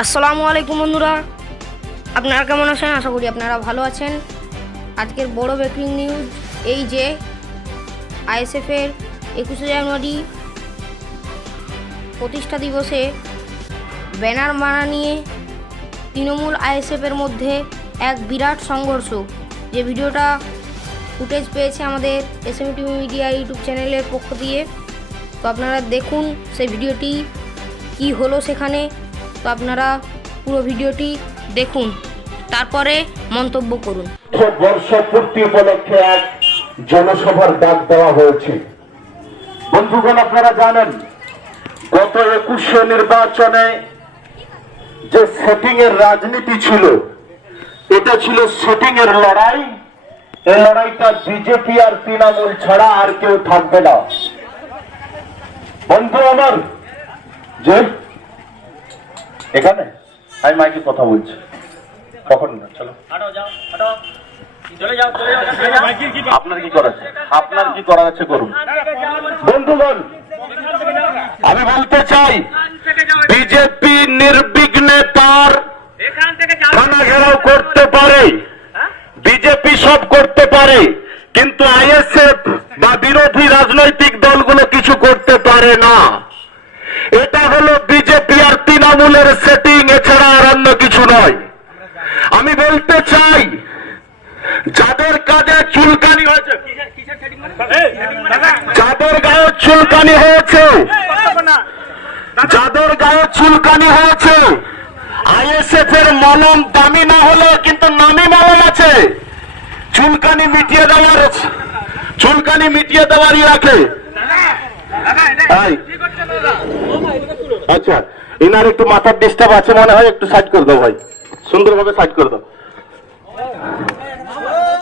আসসালামু আলাইকুম বন্ধুরা। আপনারা কেমন আছেন? আশা করি আপনারা ভালো আছেন। আজকের বড় ব্রেকিং নিউজ এই যে আইএসএফের একুশে জানুয়ারি প্রতিষ্ঠা দিবসে ব্যানার মারা নিয়ে তৃণমূল আইএসএফের মধ্যে এক বিরাট সংঘর্ষ। যে ভিডিওটা ফুটেজ পেয়েছে আমাদের S M TV media YouTube চ্যানেলের পক্ষ দিয়ে। তো আপনারা দেখুন সেই ভিডিওটি কি হলো সেখানে। তো আপনারা পুরো ভিডিওটি দেখুন, তারপরে মন্তব্য করুন। বর্ষ পূর্তি উপলক্ষে এক জনসভার ডাক দেওয়া হয়েছে। বন্ধুগণ, আপনারা জানেন, গত একুশে নির্বাচনে যে সেটিং এর রাজনীতি ছিল, এটা ছিল সেটিং এর লড়াই। এই লড়াইটা বিজেপি আর তৃণমূল ছাড়া আর কেউ থাকবে না। বন্ধু আমার, যে এখানে? আমি মাইকে কথা বলছি। কখন? চলো। আপনার কি করা আছে? আপনার কি করা আছে করুন। বন্ধুগণ আমি বলতে চাই বিজেপি নির্বিঘ্নে তার থানা ঘেরাও করতে পারে। বিজেপি সব করতে পারে কিন্তু আইএসএফ বা বিরোধী রাজনৈতিক দলগুলো কিছু করতে পারে না। এটা হলো বিজেপি তৃণমূলের সেটিং এছাড়া আর অন্য কিছু নয়। আমি বলতে চাই যাদের কাজে চুলকানি হয়েছে। যাদের গায়ে চুলকানি হয়েছে। যাদের গায়ে চুলকানি হয়েছে। আইএসএফ এর মলম দামি না হলে কিন্তু নামি মলম আছে। চুলকানি মিটিয়ে দেওয়ার চুলকানি মিটিয়ে দেওয়ারই রাখে। আচ্ছা এনার একটু মাথার ডিস্টার্ব আছে, মনে হয় একটু সাইড করে দাও ভাই। সুন্দরভাবে সাইড করে দাও।